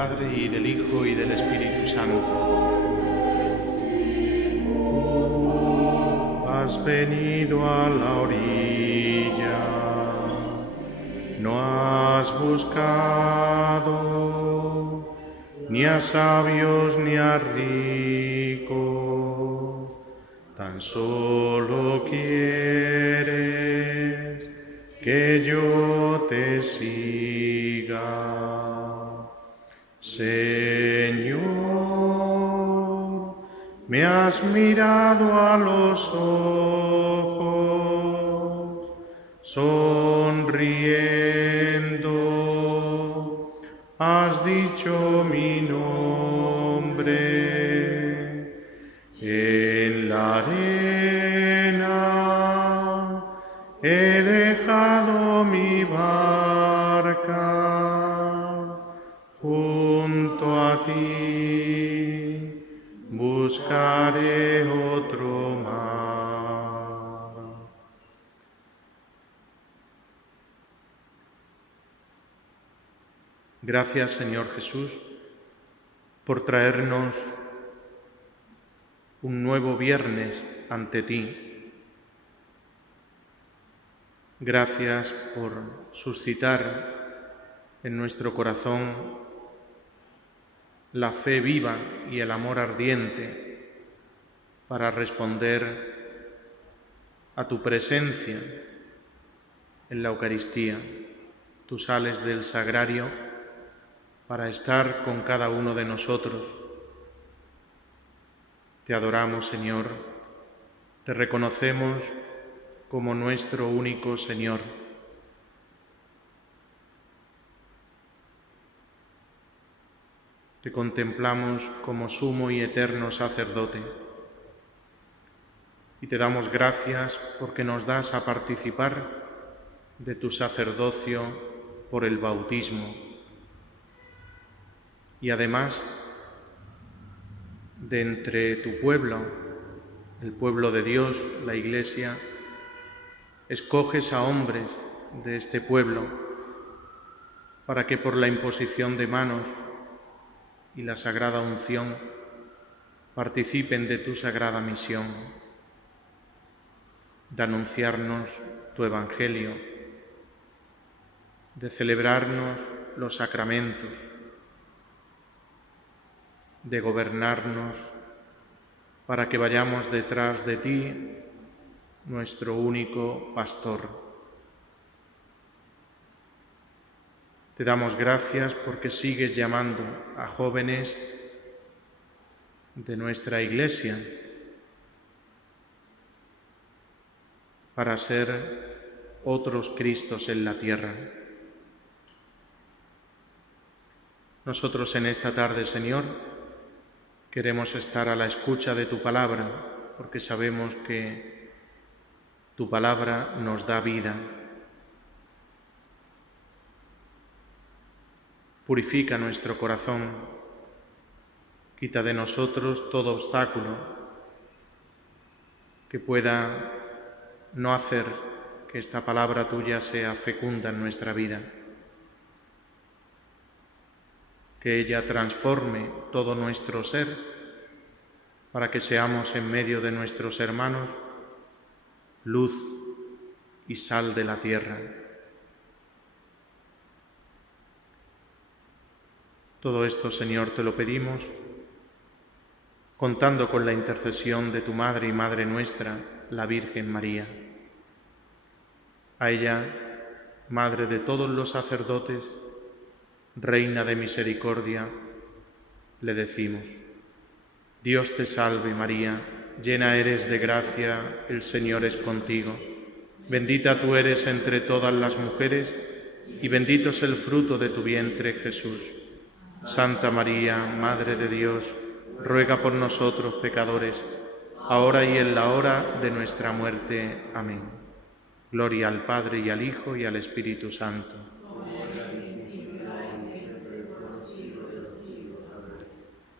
Padre, y del Hijo, y del Espíritu Santo. Has venido a la orilla, no has buscado ni a sabios ni a ricos, tan solo quieres que yo te siga. Señor, me has mirado a los ojos, sonriendo, has dicho mi nombre. En la arena he dejado mi barca, junto a ti buscaré otro mar. Gracias, Señor Jesús, por traernos un nuevo viernes ante ti. Gracias por suscitar en nuestro corazón la fe viva y el amor ardiente para responder a tu presencia en la Eucaristía. Tú sales del sagrario para estar con cada uno de nosotros. Te adoramos, Señor, te reconocemos como nuestro único Señor. Te contemplamos como sumo y eterno sacerdote y te damos gracias porque nos das a participar de tu sacerdocio por el bautismo y además de entre tu pueblo, el pueblo de Dios, la Iglesia, escoges a hombres de este pueblo para que por la imposición de manos y la sagrada unción participen de tu sagrada misión, de anunciarnos tu Evangelio, de celebrarnos los sacramentos, de gobernarnos para que vayamos detrás de ti, nuestro único pastor. Te damos gracias porque sigues llamando a jóvenes de nuestra Iglesia para ser otros Cristos en la tierra. Nosotros en esta tarde, Señor, queremos estar a la escucha de tu palabra, porque sabemos que tu palabra nos da vida. Purifica nuestro corazón, quita de nosotros todo obstáculo que pueda no hacer que esta palabra tuya sea fecunda en nuestra vida. Que ella transforme todo nuestro ser para que seamos en medio de nuestros hermanos luz y sal de la tierra. Todo esto, Señor, te lo pedimos contando con la intercesión de tu Madre y Madre nuestra, la Virgen María. A ella, Madre de todos los sacerdotes, Reina de misericordia, le decimos: Dios te salve María, llena eres de gracia, el Señor es contigo. Bendita tú eres entre todas las mujeres y bendito es el fruto de tu vientre, Jesús. Santa María, Madre de Dios, ruega por nosotros pecadores, ahora y en la hora de nuestra muerte. Amén. Gloria al Padre y al Hijo y al Espíritu Santo.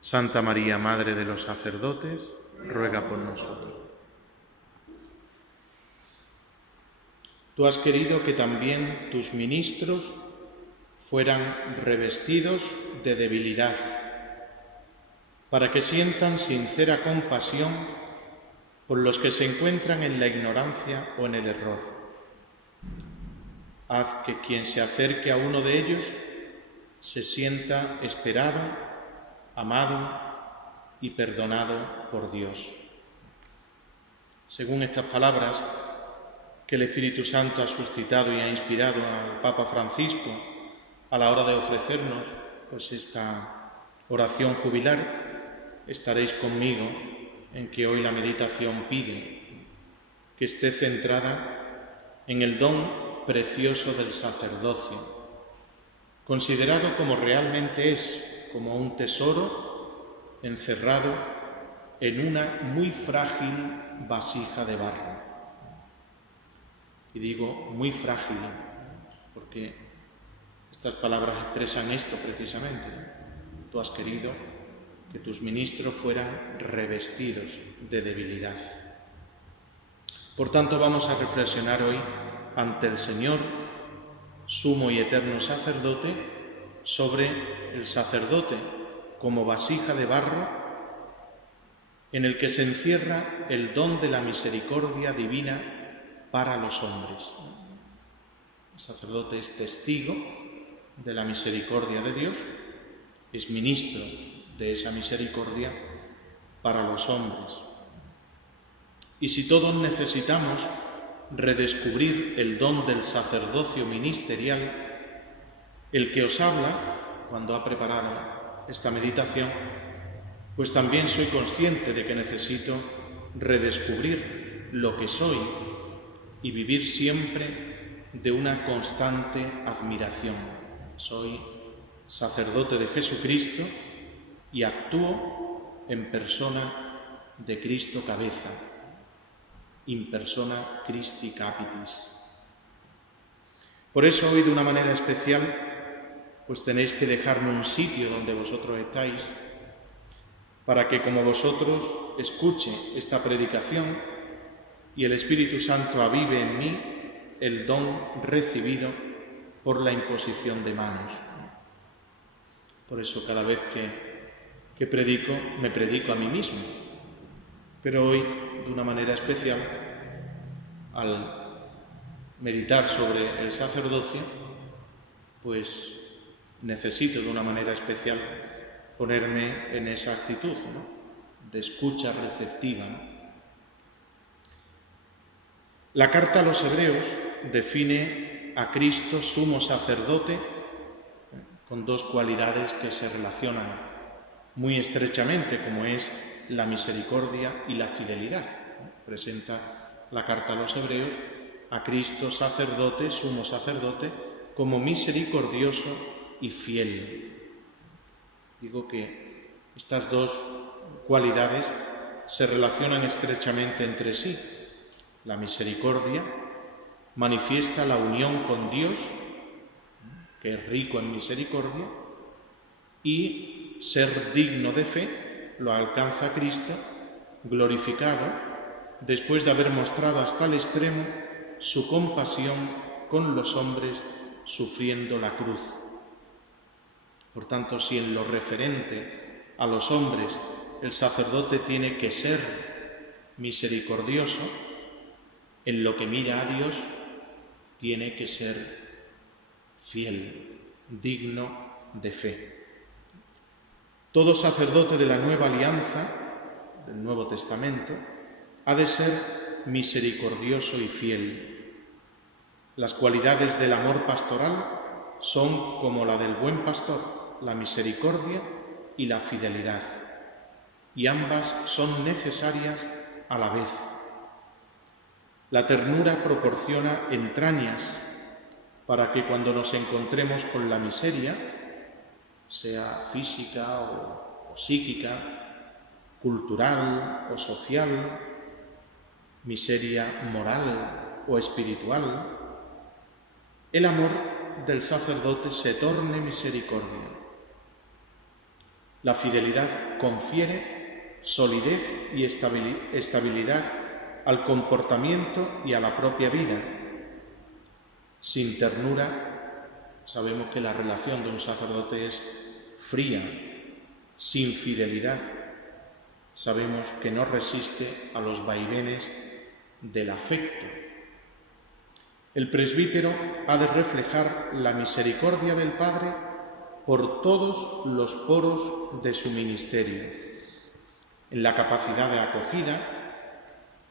Santa María, Madre de los sacerdotes, ruega por nosotros. Tú has querido que también tus ministros fueran revestidos de debilidad, para que sientan sincera compasión por los que se encuentran en la ignorancia o en el error. Haz que quien se acerque a uno de ellos se sienta esperado, amado y perdonado por Dios. Según estas palabras que el Espíritu Santo ha suscitado y ha inspirado al Papa Francisco a la hora de ofrecernos esta oración jubilar, estaréis conmigo en que hoy la meditación pide que esté centrada en el don precioso del sacerdocio, considerado como realmente es, como un tesoro encerrado en una muy frágil vasija de barro. Y digo muy frágil porque estas palabras expresan esto precisamente, ¿no? Tú has querido que tus ministros fueran revestidos de debilidad. Por tanto, vamos a reflexionar hoy ante el Señor, sumo y eterno sacerdote, sobre el sacerdote como vasija de barro en el que se encierra el don de la misericordia divina para los hombres. El sacerdote es testigo de la misericordia de Dios, es ministro de esa misericordia para los hombres. Y si todos necesitamos redescubrir el don del sacerdocio ministerial, el que os habla, cuando ha preparado esta meditación, pues también soy consciente de que necesito redescubrir lo que soy y vivir siempre de una constante admiración. Soy sacerdote de Jesucristo y actúo en persona de Cristo cabeza, in persona Christi capitis. Por eso hoy, de una manera especial, pues tenéis que dejarme un sitio donde vosotros estáis, para que como vosotros escuche esta predicación y el Espíritu Santo avive en mí el don recibido por la imposición de manos. Por eso cada vez que predico, me predico a mí mismo. Pero hoy, de una manera especial, al meditar sobre el sacerdocio, pues necesito de una manera especial ponerme en esa actitud, ¿no?, de escucha receptiva, ¿no? La carta a los Hebreos define a Cristo sumo sacerdote con dos cualidades que se relacionan muy estrechamente, como es la misericordia y la fidelidad. Presenta la carta a los Hebreos a Cristo sacerdote, sumo sacerdote, como misericordioso y fiel. Digo que estas dos cualidades se relacionan estrechamente entre sí. La misericordia manifiesta la unión con Dios, que es rico en misericordia, y ser digno de fe lo alcanza Cristo, glorificado, después de haber mostrado hasta el extremo su compasión con los hombres sufriendo la cruz. Por tanto, si en lo referente a los hombres el sacerdote tiene que ser misericordioso, en lo que mira a Dios tiene que ser fiel, digno de fe. Todo sacerdote de la nueva alianza, del Nuevo Testamento, ha de ser misericordioso y fiel. Las cualidades del amor pastoral son como la del buen pastor, la misericordia y la fidelidad, y ambas son necesarias a la vez. La ternura proporciona entrañas para que cuando nos encontremos con la miseria, sea física o psíquica, cultural o social, miseria moral o espiritual, el amor del sacerdote se torne misericordia. La fidelidad confiere solidez y estabilidad al comportamiento y a la propia vida. Sin ternura Sabemos que la relación de un sacerdote es fría, sin fidelidad. Sabemos que no resiste a los vaivenes del afecto. El presbítero ha de reflejar la misericordia del Padre por todos los poros de su ministerio, en la capacidad de acogida,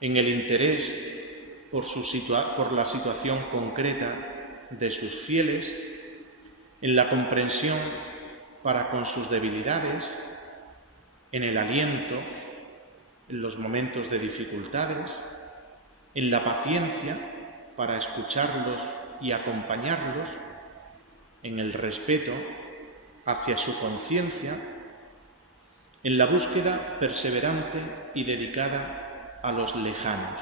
en el interés por la situación concreta de sus fieles, en la comprensión para con sus debilidades, en el aliento en los momentos de dificultades, en la paciencia para escucharlos y acompañarlos, en el respeto hacia su conciencia, en la búsqueda perseverante y dedicada a los lejanos.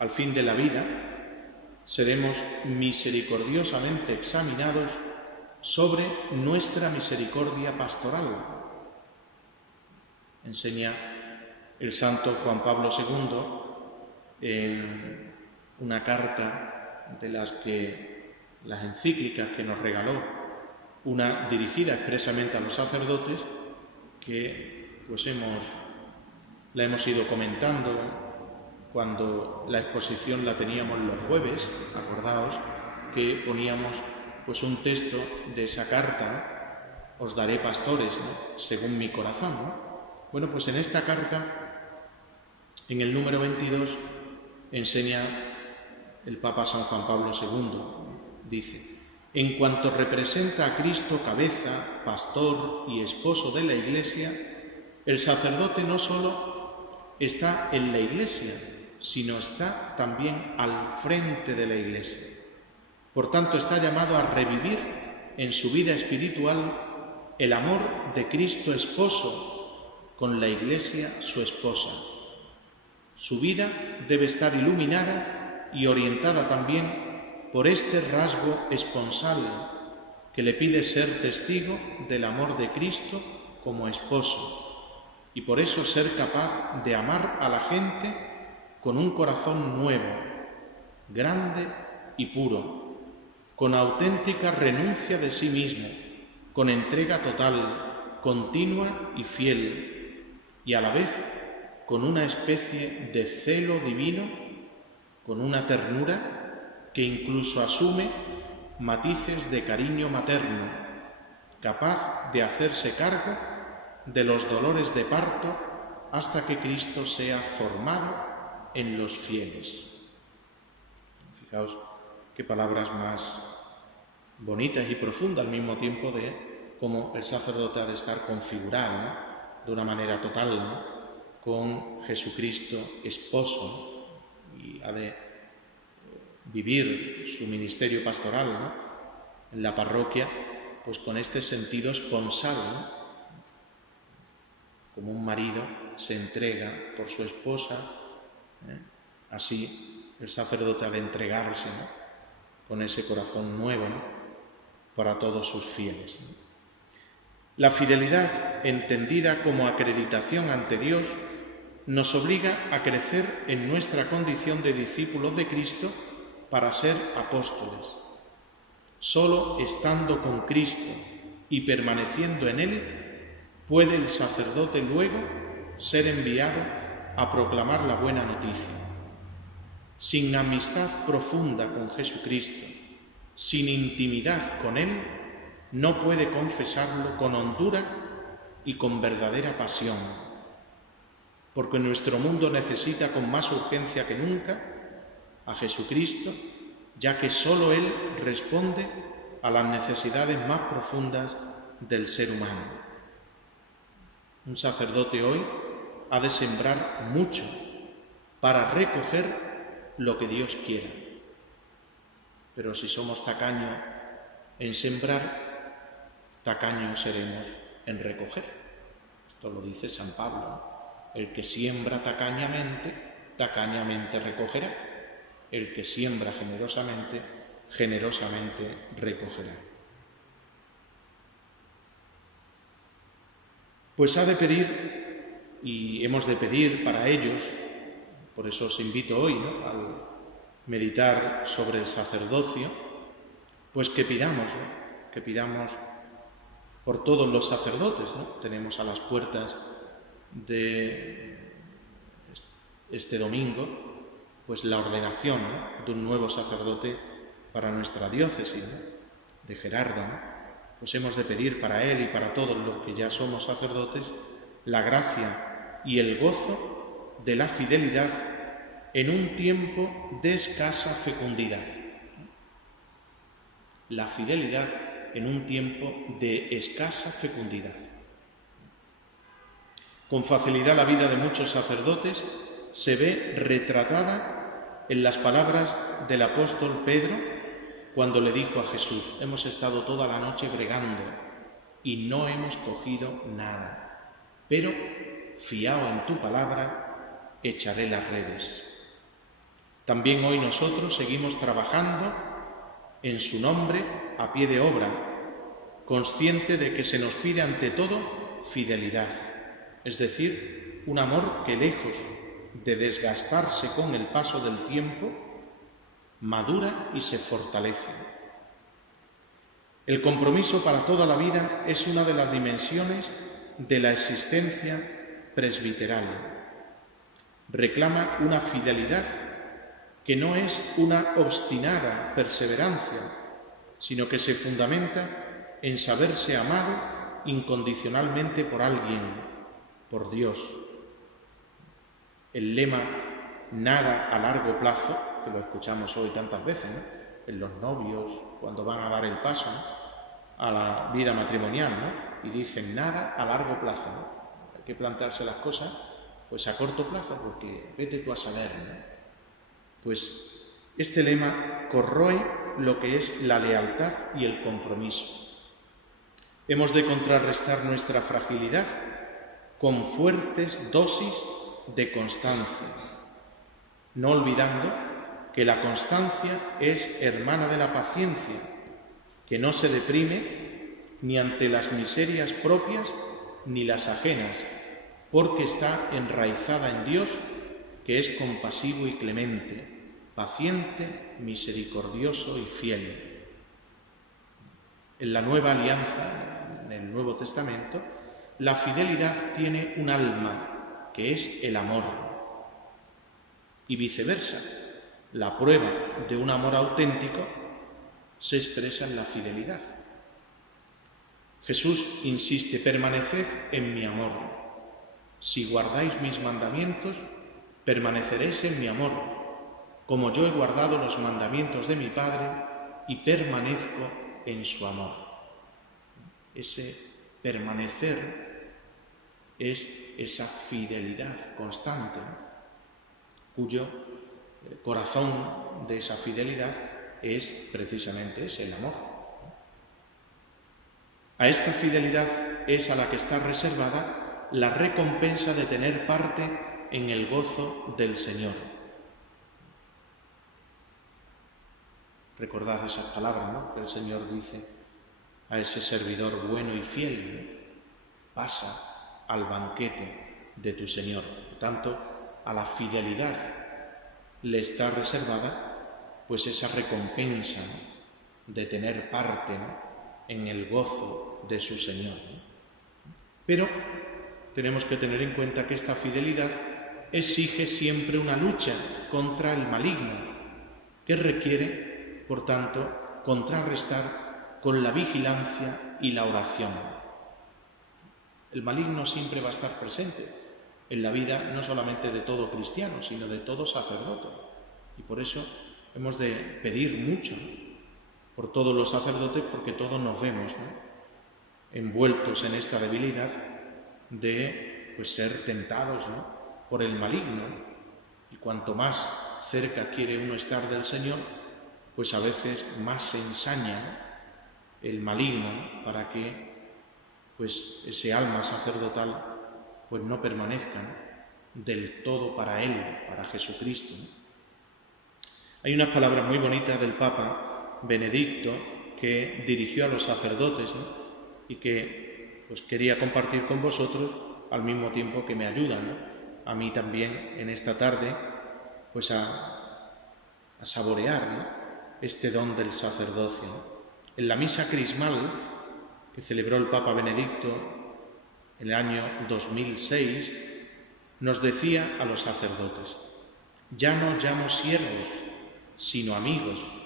Al fin de la vida, seremos misericordiosamente examinados sobre nuestra misericordia pastoral. Enseña el santo Juan Pablo II en una carta de las encíclicas que nos regaló, una dirigida expresamente a los sacerdotes, que la hemos ido comentando cuando la exposición la teníamos los jueves. Acordaos que poníamos un texto de esa carta, ¿no? Os daré pastores, ¿no?, según mi corazón, ¿no? Bueno, pues en esta carta, en el número 22, enseña el Papa San Juan Pablo II, ¿no? Dice: en cuanto representa a Cristo cabeza, pastor y esposo de la Iglesia, el sacerdote no solo está en la Iglesia, sino está también al frente de la Iglesia. Por tanto, está llamado a revivir en su vida espiritual el amor de Cristo esposo con la Iglesia su esposa. Su vida debe estar iluminada y orientada también por este rasgo esponsal que le pide ser testigo del amor de Cristo como esposo, y por eso ser capaz de amar a la gente con un corazón nuevo, grande y puro, con auténtica renuncia de sí mismo, con entrega total, continua y fiel, y a la vez con una especie de celo divino, con una ternura que incluso asume matices de cariño materno, capaz de hacerse cargo de los dolores de parto hasta que Cristo sea formado en los fieles. Fijaos qué palabras más bonitas y profundas al mismo tiempo de cómo el sacerdote ha de estar configurado, ¿no?, de una manera total, ¿no?, con Jesucristo esposo, y ha de vivir su ministerio pastoral, ¿no?, en la parroquia, con este sentido esponsal, ¿no?, como un marido se entrega por su esposa, así el sacerdote ha de entregarse, ¿no?, con ese corazón nuevo, ¿no?, para todos sus fieles, ¿no? La fidelidad, entendida como acreditación ante Dios, nos obliga a crecer en nuestra condición de discípulos de Cristo para ser apóstoles. Solo estando con Cristo y permaneciendo en Él, puede el sacerdote luego ser enviado a proclamar la buena noticia. Sin amistad profunda con Jesucristo, sin intimidad con Él, no puede confesarlo con hondura y con verdadera pasión, porque nuestro mundo necesita con más urgencia que nunca a Jesucristo, ya que solo Él responde a las necesidades más profundas del ser humano. Un sacerdote hoy ha de sembrar mucho para recoger lo que Dios quiera. Pero si somos tacaños en sembrar, tacaños seremos en recoger. Esto lo dice San Pablo: el que siembra tacañamente, tacañamente recogerá. El que siembra generosamente, generosamente recogerá. Pues ha de pedir, y hemos de pedir para ellos, por eso os invito hoy, ¿no?, al meditar sobre el sacerdocio, pues que pidamos, ¿no? Que pidamos por todos los sacerdotes, ¿no? Tenemos a las puertas de este domingo, pues la ordenación, ¿no?, de un nuevo sacerdote para nuestra diócesis, ¿no?, de Gerardo, ¿no? Pues hemos de pedir para él y para todos los que ya somos sacerdotes la gracia y el gozo de la fidelidad en un tiempo de escasa fecundidad. La fidelidad en un tiempo de escasa fecundidad. Con facilidad la vida de muchos sacerdotes se ve retratada en las palabras del apóstol Pedro cuando le dijo a Jesús: hemos estado toda la noche bregando y no hemos cogido nada, pero fiado en tu palabra, echaré las redes. También hoy nosotros seguimos trabajando en su nombre a pie de obra, consciente de que se nos pide ante todo fidelidad, es decir, un amor que lejos de desgastarse con el paso del tiempo, madura y se fortalece. El compromiso para toda la vida es una de las dimensiones de la existencia presbiteral. Reclama una fidelidad que no es una obstinada perseverancia, sino que se fundamenta en saberse amado incondicionalmente por alguien, por Dios. El lema «nada a largo plazo», que lo escuchamos hoy tantas veces, ¿no?, en los novios, cuando van a dar el paso, ¿no?, a la vida matrimonial, ¿no?, y dicen «nada a largo plazo», ¿no? Hay que plantearse las cosas pues a corto plazo, porque vete tú a saber, ¿no? Pues este lema corroe lo que es la lealtad y el compromiso. Hemos de contrarrestar nuestra fragilidad con fuertes dosis de constancia, no olvidando que la constancia es hermana de la paciencia, que no se deprime ni ante las miserias propias ni las ajenas, porque está enraizada en Dios, que es compasivo y clemente, paciente, misericordioso y fiel. En la Nueva Alianza, en el Nuevo Testamento, la fidelidad tiene un alma, que es el amor. Y viceversa, la prueba de un amor auténtico se expresa en la fidelidad. Jesús insiste: permaneced en mi amor. Si guardáis mis mandamientos, permaneceréis en mi amor, como yo he guardado los mandamientos de mi Padre y permanezco en su amor. Ese permanecer es esa fidelidad constante, ¿no?, cuyo corazón de esa fidelidad es precisamente ese, el amor. A esta fidelidad es a la que está reservada la recompensa de tener parte en el gozo del Señor. Recordad esas palabras, ¿no?, que el Señor dice a ese servidor bueno y fiel, ¿no?: pasa al banquete de tu Señor. Por tanto, a la fidelidad le está reservada pues esa recompensa, ¿no?, de tener parte, ¿no?, en el gozo de su Señor, ¿no? Pero tenemos que tener en cuenta que esta fidelidad exige siempre una lucha contra el maligno, que requiere, por tanto, contrarrestar con la vigilancia y la oración. El maligno siempre va a estar presente en la vida no solamente de todo cristiano, sino de todo sacerdote. Y por eso hemos de pedir mucho, ¿no?, por todos los sacerdotes, porque todos nos vemos, ¿no?, envueltos en esta debilidad de pues ser tentados, ¿no?, por el maligno. Y cuanto más cerca quiere uno estar del Señor, pues a veces más se ensaña, ¿no?, el maligno, ¿no?, para que pues ese alma sacerdotal pues no permanezca, ¿no?, del todo para Él, para Jesucristo, ¿no? Hay unas palabras muy bonitas del Papa Benedicto que dirigió a los sacerdotes, ¿no?, y que pues quería compartir con vosotros al mismo tiempo que me ayudan, ¿no?, a mí también en esta tarde pues a saborear, ¿no?, este don del sacerdocio, ¿no? En la misa crismal que celebró el Papa Benedicto en el año 2006, nos decía a los sacerdotes: ya no os llamo siervos, sino amigos.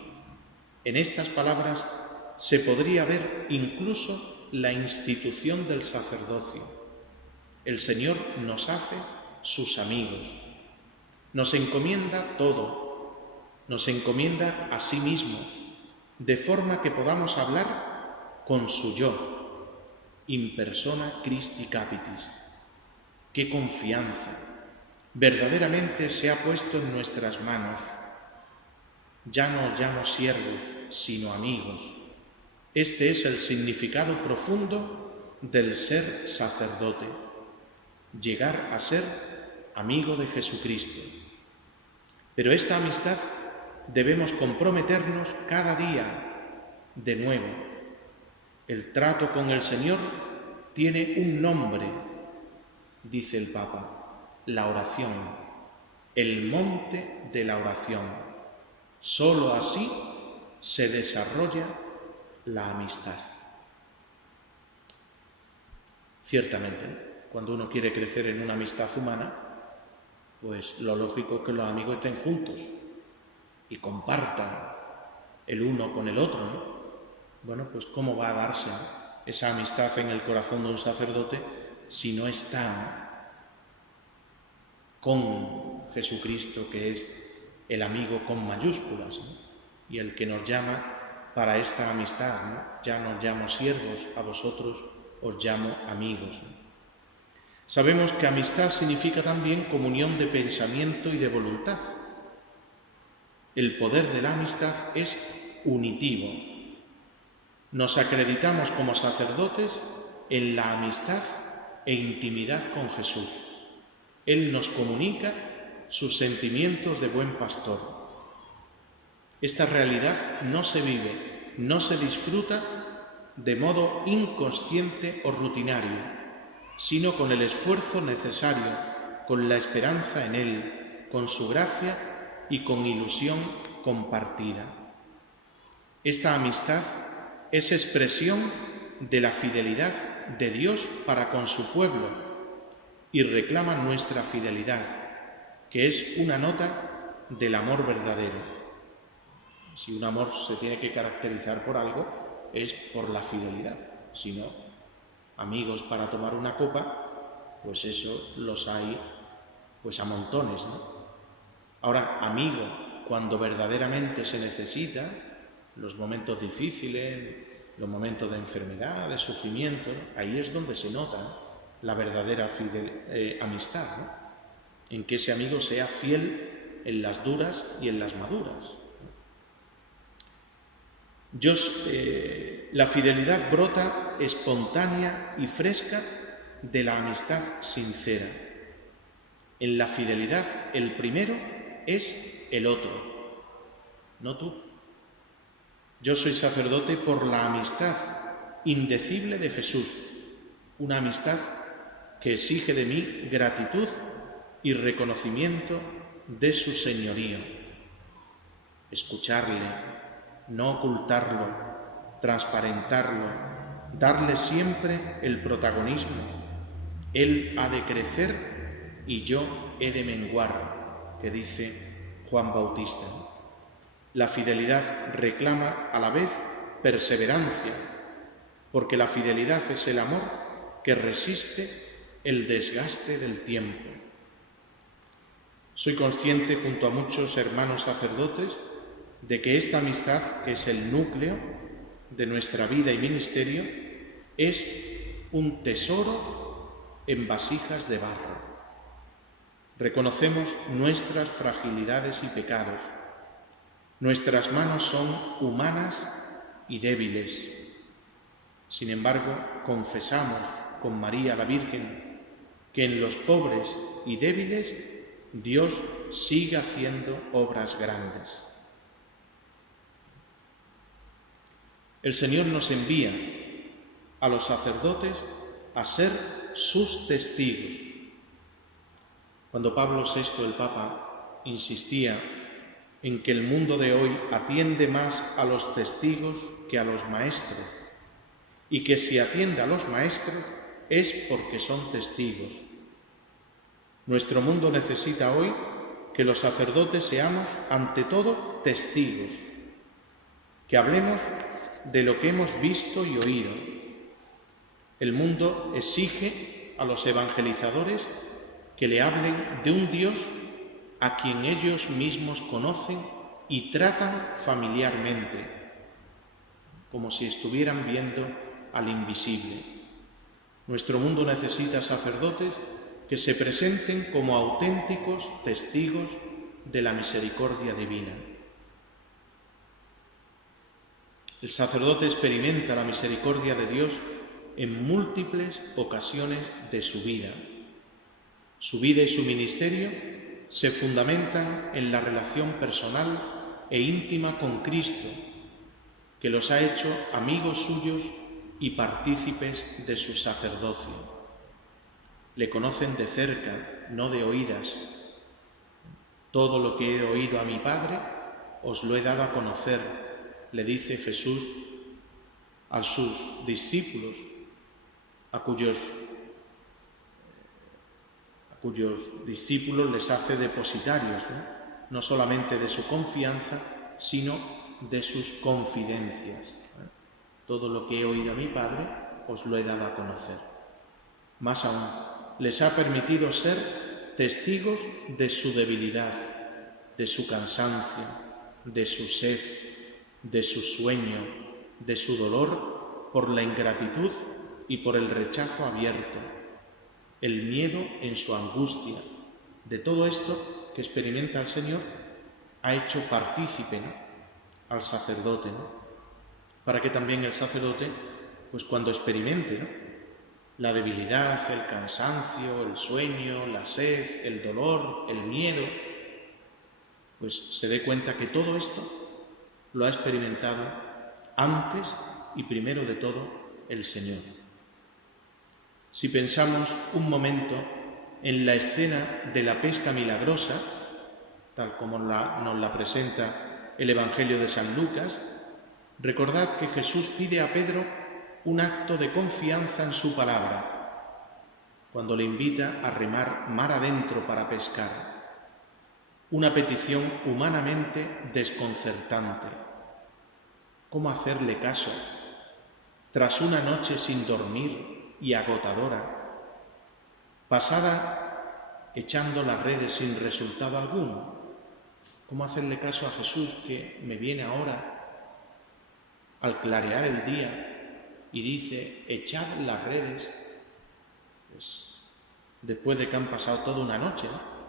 En estas palabras se podría ver incluso la institución del sacerdocio. El Señor nos hace sus amigos, nos encomienda todo, nos encomienda a sí mismo, de forma que podamos hablar con su yo, in persona Christi Capitis. ¡Qué confianza! Verdaderamente se ha puesto en nuestras manos. Ya no os llamo siervos, sino amigos. Este es el significado profundo del ser sacerdote, llegar a ser amigo de Jesucristo. Pero esta amistad debemos comprometernos cada día de nuevo. El trato con el Señor tiene un nombre, dice el Papa: la oración, el monte de la oración. Solo así se desarrolla la amistad. Ciertamente, cuando uno quiere crecer en una amistad humana, pues lo lógico es que los amigos estén juntos y compartan el uno con el otro, ¿no? Bueno, pues ¿cómo va a darse esa amistad en el corazón de un sacerdote si no están con Jesucristo, que es el amigo con mayúsculas, ¿no? Y el que nos llama para esta amistad, ¿no? Ya no os llamo siervos, a vosotros os llamo amigos, ¿no? Sabemos que amistad significa también comunión de pensamiento y de voluntad. El poder de la amistad es unitivo. Nos acreditamos como sacerdotes en la amistad e intimidad con Jesús. Él nos comunica sus sentimientos de buen pastor. Esta realidad no se vive, no se disfruta de modo inconsciente o rutinario, sino con el esfuerzo necesario, con la esperanza en Él, con su gracia y con ilusión compartida. Esta amistad es expresión de la fidelidad de Dios para con su pueblo y reclama nuestra fidelidad, que es una nota del amor verdadero. Si un amor se tiene que caracterizar por algo, es por la fidelidad. Si no, amigos para tomar una copa, pues eso los hay pues a montones, ¿no? Ahora, amigo, cuando verdaderamente se necesita, los momentos difíciles, los momentos de enfermedad, de sufrimiento, ahí es donde se nota la verdadera amistad, ¿no? En que ese amigo sea fiel en las duras y en las maduras. La fidelidad brota espontánea y fresca de la amistad sincera. En la fidelidad el primero es el otro, no tú. Yo soy sacerdote por la amistad indecible de Jesús, una amistad que exige de mí gratitud y reconocimiento de su señorío. Escucharle, no ocultarlo, transparentarlo, darle siempre el protagonismo. Él ha de crecer y yo he de menguar, que dice Juan Bautista. La fidelidad reclama a la vez perseverancia, porque la fidelidad es el amor que resiste el desgaste del tiempo. Soy consciente, junto a muchos hermanos sacerdotes, de que esta amistad, que es el núcleo de nuestra vida y ministerio, es un tesoro en vasijas de barro. Reconocemos nuestras fragilidades y pecados. Nuestras manos son humanas y débiles. Sin embargo, confesamos con María la Virgen que en los pobres y débiles Dios sigue haciendo obras grandes. El Señor nos envía a los sacerdotes a ser sus testigos. Cuando Pablo VI, el Papa, insistía en que el mundo de hoy atiende más a los testigos que a los maestros, y que si atiende a los maestros es porque son testigos. Nuestro mundo necesita hoy que los sacerdotes seamos, ante todo, testigos, que hablemos de lo que hemos visto y oído. El mundo exige a los evangelizadores que le hablen de un Dios a quien ellos mismos conocen y tratan familiarmente, como si estuvieran viendo al invisible. Nuestro mundo necesita sacerdotes que se presenten como auténticos testigos de la misericordia divina. El sacerdote experimenta la misericordia de Dios en múltiples ocasiones de su vida. Su vida y su ministerio se fundamentan en la relación personal e íntima con Cristo, que los ha hecho amigos suyos y partícipes de su sacerdocio. Le conocen de cerca, no de oídas. Todo lo que he oído a mi Padre os lo he dado a conocer, le dice Jesús a sus discípulos, a cuyos discípulos les hace depositarios, no solamente de su confianza, sino de sus confidencias. Todo lo que he oído a mi Padre os lo he dado a conocer. Más aún, les ha permitido ser testigos de su debilidad, de su cansancio, de su sed, de su sueño, de su dolor por la ingratitud y por el rechazo abierto, el miedo en su angustia. De todo esto que experimenta el Señor ha hecho partícipe, al sacerdote, para que también el sacerdote, pues cuando experimente la debilidad, el cansancio, el sueño, la sed, el dolor, el miedo, pues se dé cuenta que todo esto lo ha experimentado antes y primero de todo el Señor. Si pensamos un momento en la escena de la pesca milagrosa, tal como nos la presenta el Evangelio de San Lucas, recordad que Jesús pide a Pedro un acto de confianza en su palabra, cuando le invita a remar mar adentro para pescar. Una petición humanamente desconcertante. ¿Cómo hacerle caso tras una noche sin dormir y agotadora, pasada echando las redes sin resultado alguno? ¿Cómo hacerle caso a Jesús que me viene ahora al clarear el día y dice, echad las redes, pues después de que han pasado toda una noche,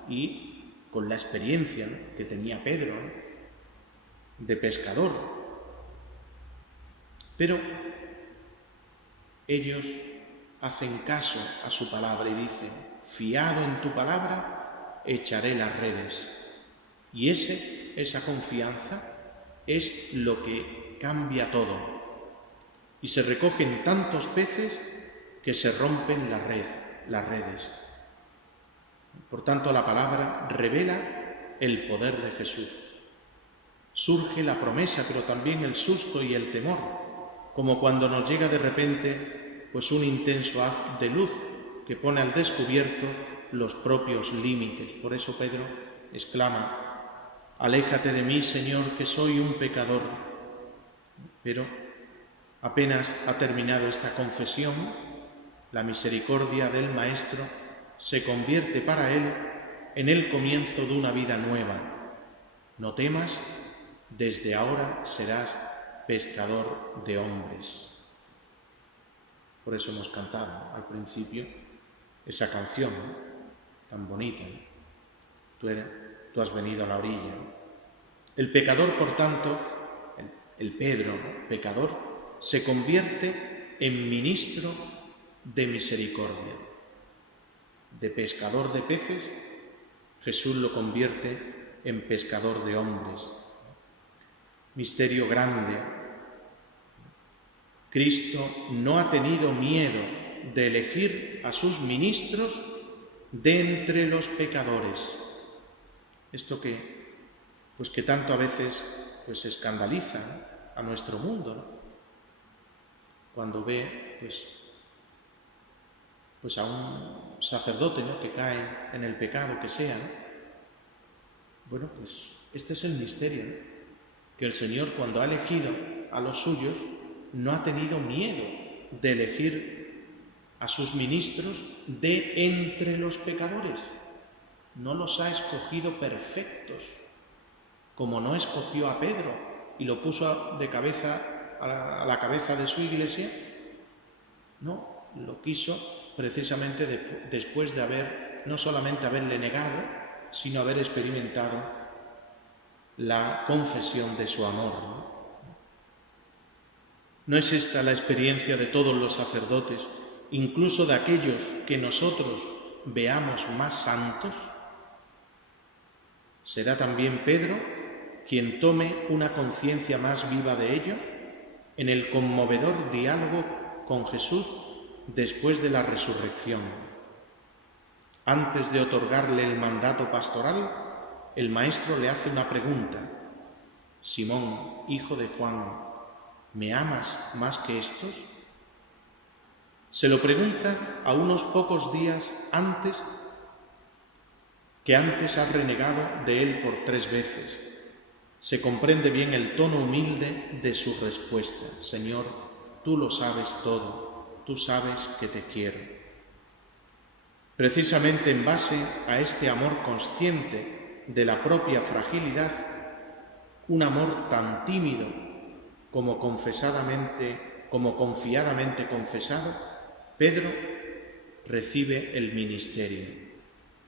y con la experiencia que tenía Pedro, de pescador? Pero ellos hacen caso a su palabra y dicen, fiado en tu palabra, echaré las redes. Y esa confianza es lo que cambia todo. Y se recogen tantos peces que se rompen las redes. Por tanto, la palabra revela el poder de Jesús. Surge la promesa, pero también el susto y el temor, como cuando nos llega de repente pues un intenso haz de luz que pone al descubierto los propios límites. Por eso Pedro exclama, aléjate de mí, Señor, que soy un pecador. Pero apenas ha terminado esta confesión, la misericordia del Maestro se convierte para él en el comienzo de una vida nueva. No temas, desde ahora serás pescador de hombres. Por eso hemos cantado al principio esa canción tan bonita. Tú has venido a la orilla. El pecador, por tanto, el Pedro, pecador, se convierte en ministro de misericordia. De pescador de peces, Jesús lo convierte en pescador de hombres. Misterio grande. Cristo no ha tenido miedo de elegir a sus ministros de entre los pecadores. Esto que tanto a veces escandaliza a nuestro mundo, ¿no? cuando ve pues a un sacerdote, ¿no?, que cae en el pecado que sea, ¿no? Bueno, pues este es el misterio, ¿no?, que el Señor, cuando ha elegido a los suyos, no ha tenido miedo de elegir a sus ministros de entre los pecadores. No los ha escogido perfectos, como no escogió a Pedro y lo puso de cabeza a la cabeza de su iglesia. No, lo quiso precisamente después de no solamente haberle negado, sino haber experimentado la confesión de su amor, ¿no? ¿No es esta la experiencia de todos los sacerdotes, incluso de aquellos que nosotros veamos más santos? ¿Será también Pedro quien tome una conciencia más viva de ello en el conmovedor diálogo con Jesús después de la resurrección? Antes de otorgarle el mandato pastoral, el Maestro le hace una pregunta: Simón, hijo de Juan, ¿me amas más que estos? Se lo pregunta a unos pocos días antes has renegado de él por 3 veces. Se comprende bien el tono humilde de su respuesta: Señor, tú lo sabes todo, tú sabes que te quiero. Precisamente en base a este amor consciente de la propia fragilidad, un amor tan tímido como confiadamente confesado, Pedro recibe el ministerio: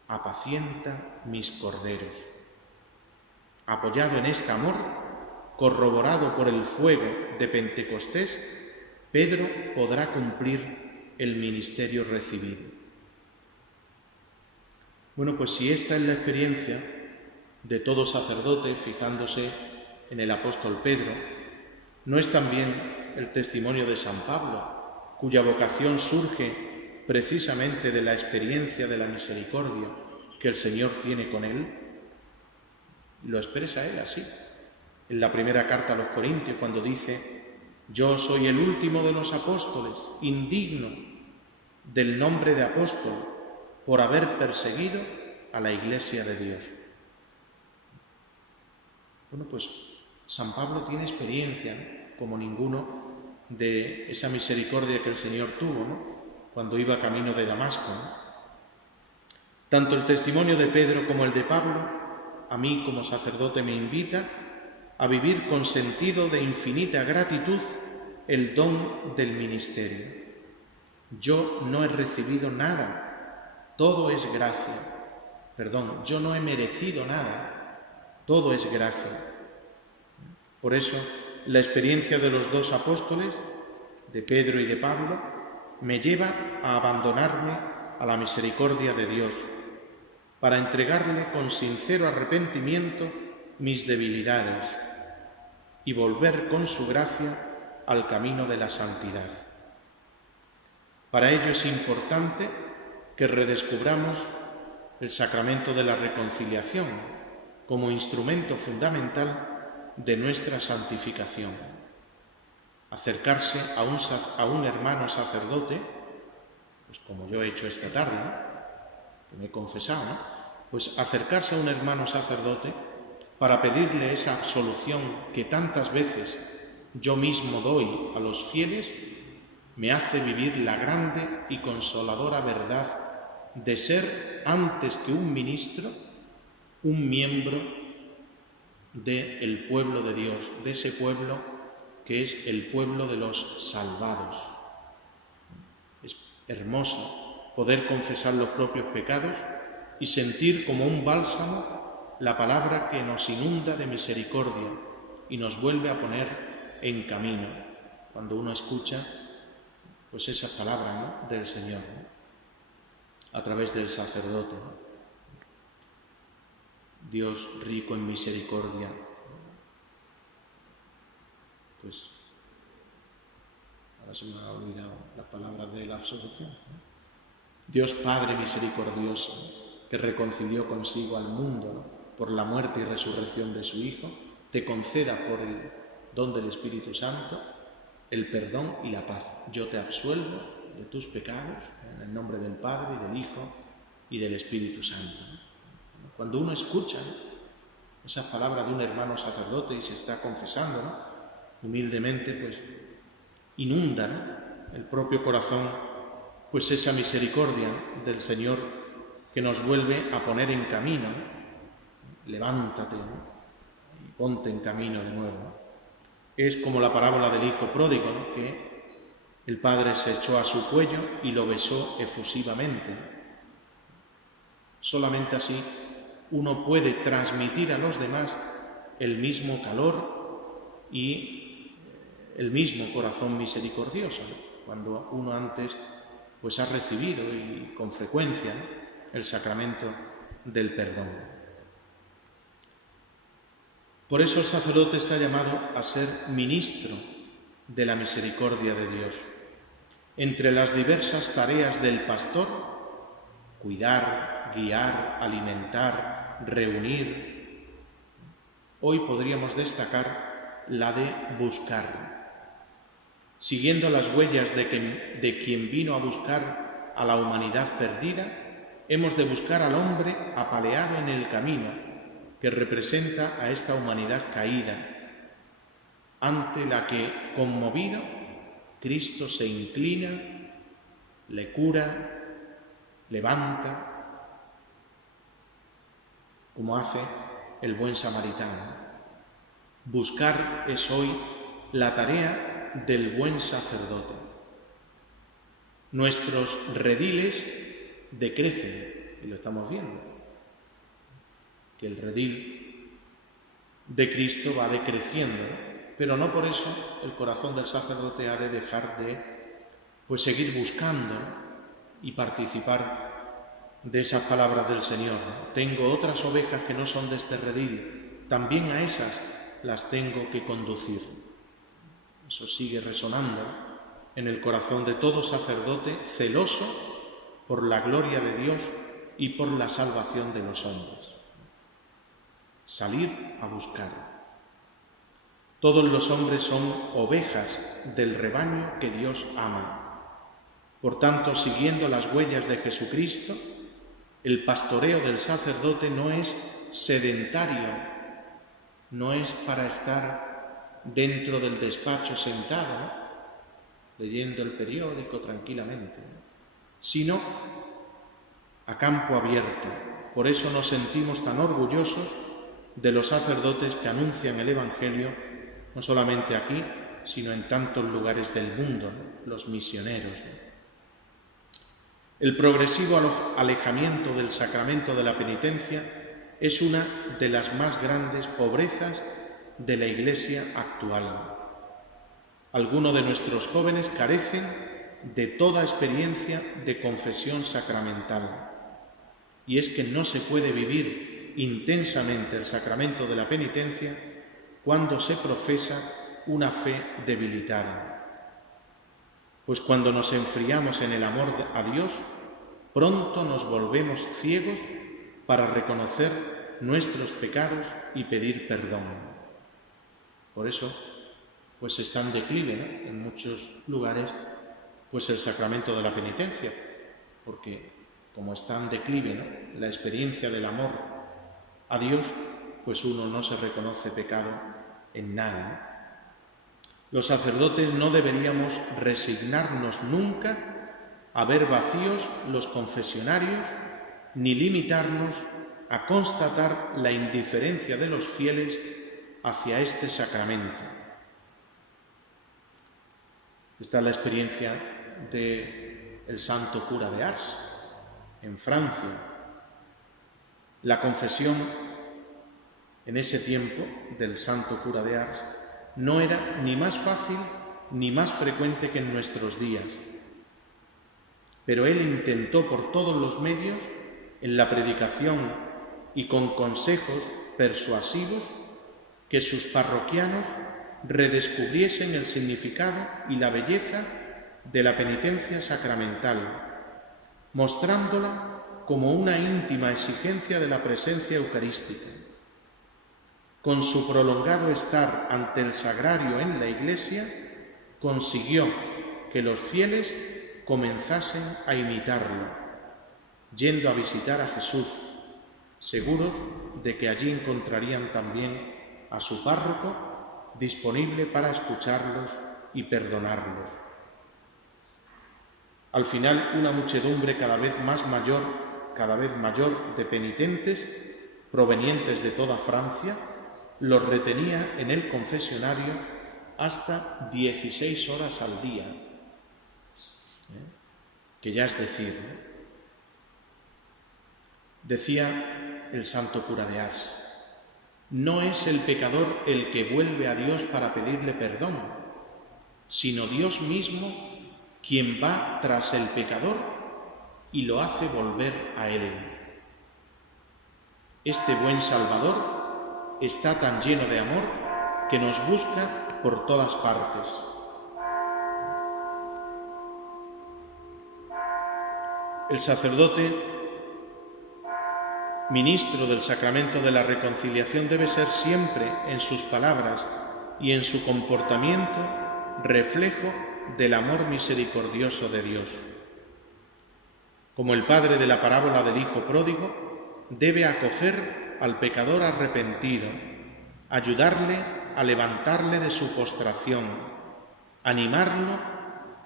apacienta mis corderos. Apoyado en este amor, corroborado por el fuego de Pentecostés, Pedro podrá cumplir el ministerio recibido. Bueno, pues si esta es la experiencia de todo sacerdote, fijándose en el apóstol Pedro, ¿no es también el testimonio de San Pablo, cuya vocación surge precisamente de la experiencia de la misericordia que el Señor tiene con él? Lo expresa él así, en la primera carta a los Corintios, cuando dice: yo soy el último de los apóstoles, indigno del nombre de apóstol, por haber perseguido a la Iglesia de Dios. Bueno, pues San Pablo tiene experiencia, ¿no?, como ninguno, de esa misericordia que el Señor tuvo, ¿no?, cuando iba camino de Damasco, ¿no? Tanto el testimonio de Pedro como el de Pablo, a mí como sacerdote, me invita a vivir con sentido de infinita gratitud el don del ministerio. Yo no he recibido nada, todo es gracia. Yo no he merecido nada, todo es gracia. Por eso, la experiencia de los 2 apóstoles, de Pedro y de Pablo, me lleva a abandonarme a la misericordia de Dios, para entregarle con sincero arrepentimiento mis debilidades y volver con su gracia al camino de la santidad. Para ello es importante que redescubramos el sacramento de la reconciliación como instrumento fundamental de nuestra santificación. Acercarse a un hermano sacerdote, pues como yo he hecho esta tarde, ¿no?, que me he confesado, ¿no?, pues acercarse a un hermano sacerdote para pedirle esa absolución que tantas veces yo mismo doy a los fieles, me hace vivir la grande y consoladora verdad de ser, antes que un ministro, un miembro del pueblo de Dios, de ese pueblo que es el pueblo de los salvados. Es hermoso poder confesar los propios pecados y sentir como un bálsamo la palabra que nos inunda de misericordia y nos vuelve a poner en camino cuando uno escucha pues esa palabra, ¿no?, del Señor, ¿no?, a través del sacerdote, ¿no? Dios rico en misericordia, pues ahora se me ha olvidado la palabra de la absolución, ¿no? Dios Padre misericordioso, ¿no?, que reconcilió consigo al mundo, ¿no?, por la muerte y resurrección de su Hijo, te conceda por el don del Espíritu Santo el perdón y la paz. Yo te absuelvo de tus pecados en el nombre del Padre, y del Hijo y del Espíritu Santo. Cuando uno escucha esas palabras de un hermano sacerdote y se está confesando, ¿no?, humildemente, pues inunda, ¿no?, el propio corazón, pues esa misericordia del Señor que nos vuelve a poner en camino, ¿no? Levántate, ¿no?, y ponte en camino de nuevo, ¿no? Es como la parábola del hijo pródigo, ¿no?, que el padre se echó a su cuello y lo besó efusivamente, ¿no? Solamente así uno puede transmitir a los demás el mismo calor y el mismo corazón misericordioso, ¿no?, cuando uno antes pues ha recibido, y con frecuencia, ¿no?, el sacramento del perdón. Por eso el sacerdote está llamado a ser ministro de la misericordia de Dios. Entre las diversas tareas del pastor, cuidar, guiar, alimentar, reunir, hoy podríamos destacar la de buscar. Siguiendo las huellas de quien vino a buscar a la humanidad perdida, hemos de buscar al hombre apaleado en el camino, que representa a esta humanidad caída, ante la que, conmovido, Cristo se inclina, le cura, levanta, como hace el buen samaritano. Buscar es hoy la tarea del buen sacerdote. Nuestros rediles decrecen, y lo estamos viendo, que el redil de Cristo va decreciendo, ¿no?, pero no por eso el corazón del sacerdote ha de dejar de seguir buscando, ¿no?, y participar de esas palabras del Señor, ¿no? Tengo otras ovejas que no son de este redil, también a esas las tengo que conducir. Eso sigue resonando en el corazón de todo sacerdote celoso por la gloria de Dios y por la salvación de los hombres. Salir a buscar. Todos los hombres son ovejas del rebaño que Dios ama. Por tanto, siguiendo las huellas de Jesucristo, el pastoreo del sacerdote no es sedentario, no es para estar dentro del despacho sentado, ¿no?, leyendo el periódico tranquilamente, ¿no?, sino a campo abierto. Por eso nos sentimos tan orgullosos de los sacerdotes que anuncian el Evangelio, no solamente aquí, sino en tantos lugares del mundo, ¿no?, los misioneros, ¿no? El progresivo alejamiento del sacramento de la penitencia es una de las más grandes pobrezas de la Iglesia actual. Algunos de nuestros jóvenes carecen de toda experiencia de confesión sacramental, y es que no se puede vivir intensamente el sacramento de la penitencia cuando se profesa una fe debilitada. Pues cuando nos enfriamos en el amor a Dios, pronto nos volvemos ciegos para reconocer nuestros pecados y pedir perdón. Por eso, pues está en declive, ¿no?, en muchos lugares, pues el sacramento de la penitencia, porque como está en declive, ¿no?, la experiencia del amor a Dios, pues uno no se reconoce pecado en nada. Los sacerdotes no deberíamos resignarnos nunca a ver vacíos los confesionarios, ni limitarnos a constatar la indiferencia de los fieles hacia este sacramento. Esta es la experiencia del santo cura de Ars, en Francia. La confesión en ese tiempo del santo cura de Ars no era ni más fácil ni más frecuente que en nuestros días, pero él intentó por todos los medios, en la predicación y con consejos persuasivos, que sus parroquianos redescubriesen el significado y la belleza de la penitencia sacramental, mostrándola como una íntima exigencia de la presencia eucarística. Con su prolongado estar ante el sagrario en la Iglesia, consiguió que los fieles comenzasen a imitarlo, yendo a visitar a Jesús, seguros de que allí encontrarían también a su párroco disponible para escucharlos y perdonarlos. Al final, una muchedumbre cada vez mayor de penitentes provenientes de toda Francia los retenía en el confesionario hasta 16 horas al día, que ya es decir, decía el santo cura de Ars, no es el pecador el que vuelve a Dios para pedirle perdón, sino Dios mismo quien va tras el pecador y lo hace volver a Él. Este buen Salvador está tan lleno de amor que nos busca por todas partes. El sacerdote, ministro del sacramento de la reconciliación, debe ser siempre en sus palabras y en su comportamiento reflejo del amor misericordioso de Dios. Como el padre de la parábola del hijo pródigo, debe acoger al pecador arrepentido, ayudarle a levantarle de su postración, animarlo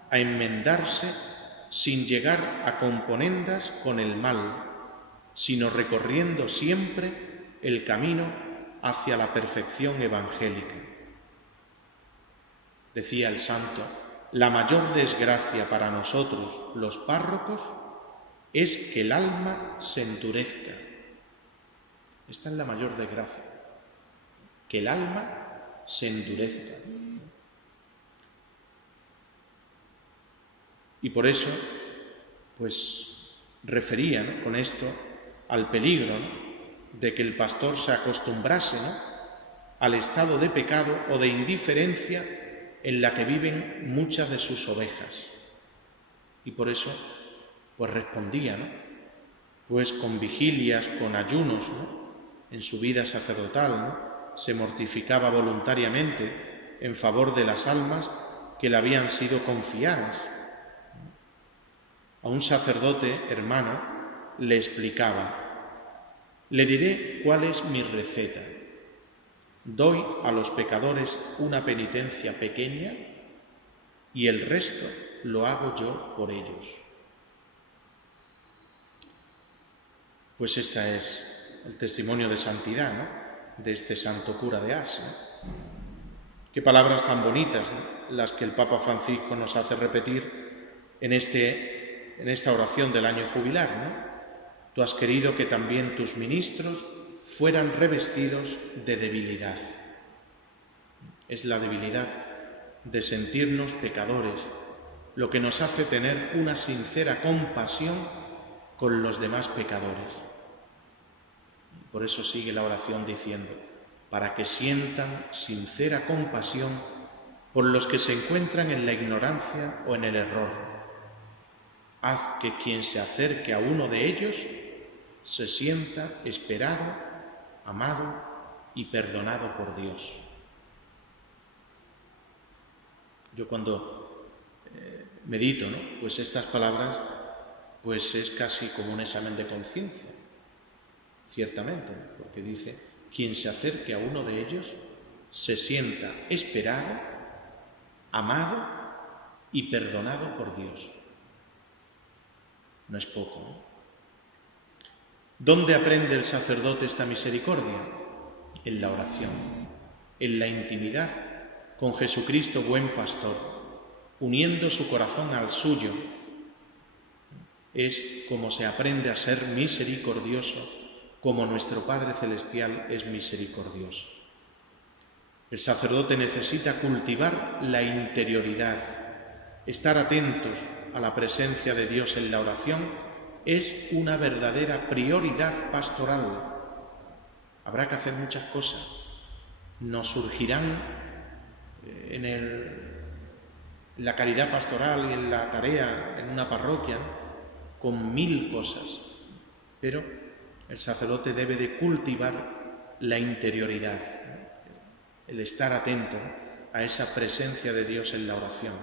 a enmendarse sin llegar a componendas con el mal, sino recorriendo siempre el camino hacia la perfección evangélica. Decía el santo, la mayor desgracia para nosotros, los párrocos, es que el alma se endurezca. Esta es la mayor desgracia, que el alma se endurezca. Y por eso, pues refería, con esto al peligro de que el pastor se acostumbrase al estado de pecado o de indiferencia en la que viven muchas de sus ovejas. Y por eso, pues respondía, pues con vigilias, con ayunos, en su vida sacerdotal, se mortificaba voluntariamente en favor de las almas que le habían sido confiadas. A un sacerdote hermano le explicaba, le diré cuál es mi receta. Doy a los pecadores una penitencia pequeña y el resto lo hago yo por ellos. Pues este es el testimonio de santidad, de este santo cura de Ars. Qué palabras tan bonitas, las que el Papa Francisco nos hace repetir en esta oración del año jubilar. Tú has querido que también tus ministros fueran revestidos de debilidad. Es la debilidad de sentirnos pecadores lo que nos hace tener una sincera compasión con los demás pecadores. Por eso sigue la oración diciendo, para que sientan sincera compasión por los que se encuentran en la ignorancia o en el error. Haz que quien se acerque a uno de ellos se sienta esperado, amado y perdonado por Dios. Yo cuando medito, pues estas palabras, pues es casi como un examen de conciencia, ciertamente, porque dice, quien se acerque a uno de ellos se sienta esperado, amado y perdonado por Dios. No es poco, ¿no? ¿Dónde aprende el sacerdote esta misericordia? En la oración, en la intimidad con Jesucristo buen pastor, uniendo su corazón al suyo. Es como se aprende a ser misericordioso, como nuestro Padre Celestial es misericordioso. El sacerdote necesita cultivar la interioridad, estar atentos a la presencia de Dios en la oración. Es una verdadera prioridad pastoral. Habrá que hacer muchas cosas. Nos surgirán en la caridad pastoral y en la tarea en una parroquia con 1000 cosas. Pero el sacerdote debe de cultivar la interioridad, el estar atento a esa presencia de Dios en la oración.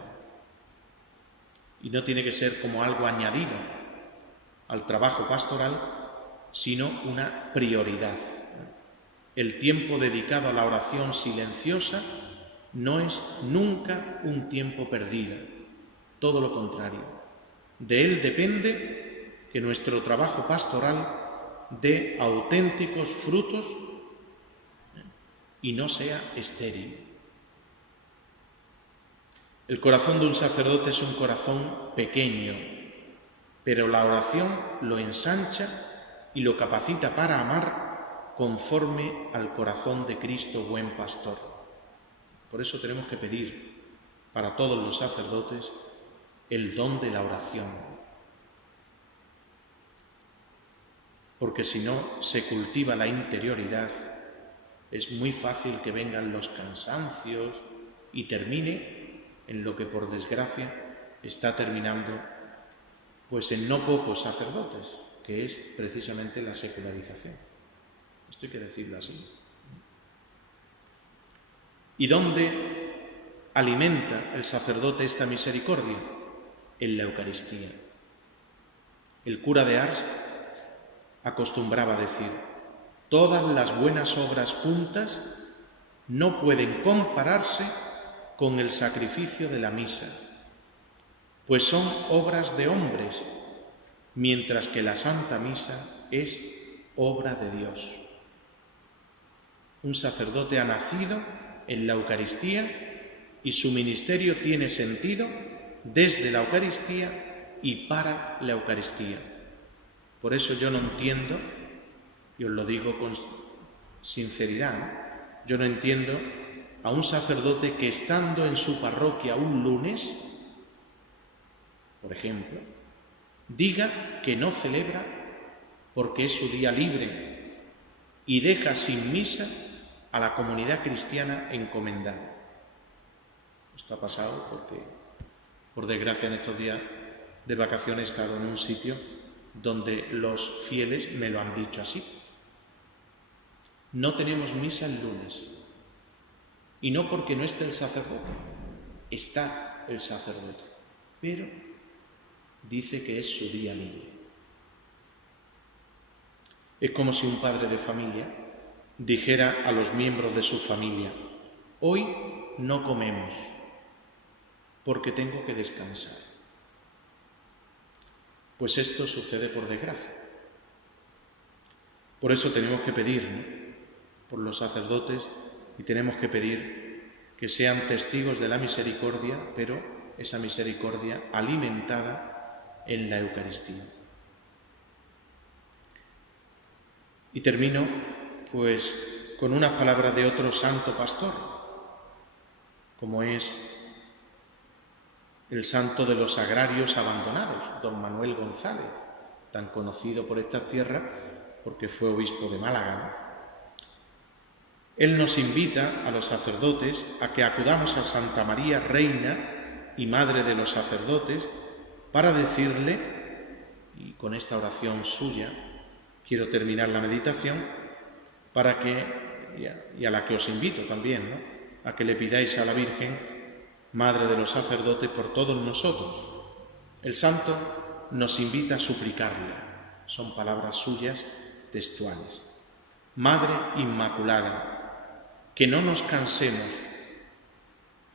Y no tiene que ser como algo añadido al trabajo pastoral, sino una prioridad. El tiempo dedicado a la oración silenciosa no es nunca un tiempo perdido, todo lo contrario. De él depende que nuestro trabajo pastoral dé auténticos frutos y no sea estéril. El corazón de un sacerdote es un corazón pequeño, pero la oración lo ensancha y lo capacita para amar conforme al corazón de Cristo buen pastor. Por eso tenemos que pedir para todos los sacerdotes el don de la oración, porque si no se cultiva la interioridad, es muy fácil que vengan los cansancios y termine en lo que por desgracia está terminando pues en no pocos sacerdotes, que es precisamente la secularización. Esto hay que decirlo así. ¿Y dónde alimenta el sacerdote esta misericordia? En la Eucaristía. El cura de Ars acostumbraba decir: todas las buenas obras juntas no pueden compararse con el sacrificio de la misa, pues son obras de hombres, mientras que la Santa Misa es obra de Dios. Un sacerdote ha nacido en la Eucaristía y su ministerio tiene sentido desde la Eucaristía y para la Eucaristía. Por eso yo no entiendo, y os lo digo con sinceridad, ¿no? Yo no entiendo a un sacerdote que estando en su parroquia un lunes, por ejemplo, diga que no celebra porque es su día libre y deja sin misa a la comunidad cristiana encomendada. Esto ha pasado porque, por desgracia, en estos días de vacaciones he estado en un sitio donde los fieles me lo han dicho así. No tenemos misa el lunes, y no porque no esté el sacerdote, está el sacerdote, pero dice que es su día libre. Es como si un padre de familia dijera a los miembros de su familia: hoy no comemos porque tengo que descansar. Pues esto sucede por desgracia. Por eso tenemos que pedir, ¿no?, por los sacerdotes, y tenemos que pedir que sean testigos de la misericordia, pero esa misericordia alimentada en la Eucaristía. Y termino pues con unas palabras de otro santo pastor, como es el santo de los agrarios abandonados, don Manuel González, tan conocido por esta tierra porque fue obispo de Málaga, ¿no? Él nos invita a los sacerdotes a que acudamos a Santa María, Reina y Madre de los sacerdotes, para decirle, y con esta oración suya quiero terminar la meditación, para que, y a la que os invito también, ¿no?, a que le pidáis a la Virgen, Madre de los sacerdotes, por todos nosotros. El santo nos invita a suplicarle, son palabras suyas textuales: Madre Inmaculada, que no nos cansemos.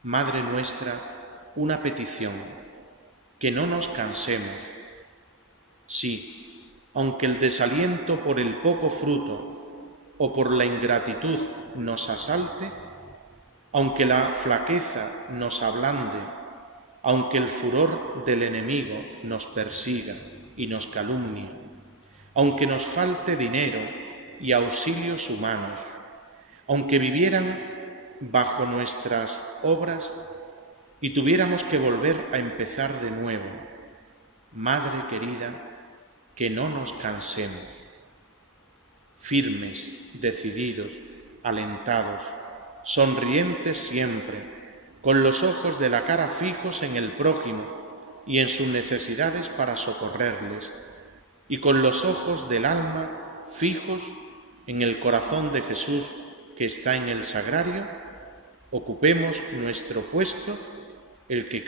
Madre nuestra, una petición: que no nos cansemos. Sí, aunque el desaliento por el poco fruto o por la ingratitud nos asalte, aunque la flaqueza nos ablande, aunque el furor del enemigo nos persiga y nos calumnie, aunque nos falte dinero y auxilios humanos, aunque vivieran bajo nuestras obras y tuviéramos que volver a empezar de nuevo, Madre querida, que no nos cansemos. Firmes, decididos, alentados, sonrientes siempre, con los ojos de la cara fijos en el prójimo y en sus necesidades para socorrerles, y con los ojos del alma fijos en el corazón de Jesús que está en el sagrario, Ocupemos nuestro puesto, el que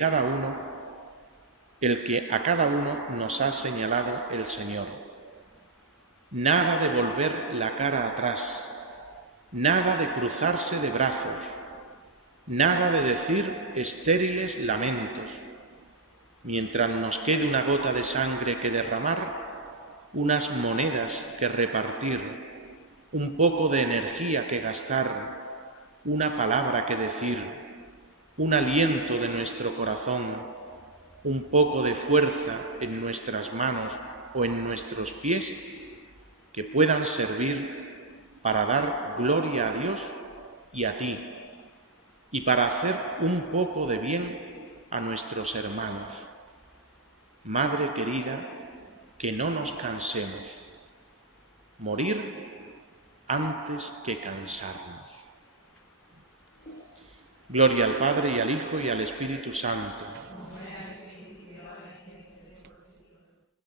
a cada uno nos ha señalado el Señor. Nada de volver la cara atrás, nada de cruzarse de brazos, nada de decir estériles lamentos. Mientras nos quede una gota de sangre que derramar, unas monedas que repartir, un poco de energía que gastar, una palabra que decir, un aliento de nuestro corazón, un poco de fuerza en nuestras manos o en nuestros pies, que puedan servir para dar gloria a Dios y a ti, y para hacer un poco de bien a nuestros hermanos. Madre querida, que no nos cansemos. Morir antes que cansarnos. Gloria al Padre, y al Hijo, y al Espíritu Santo.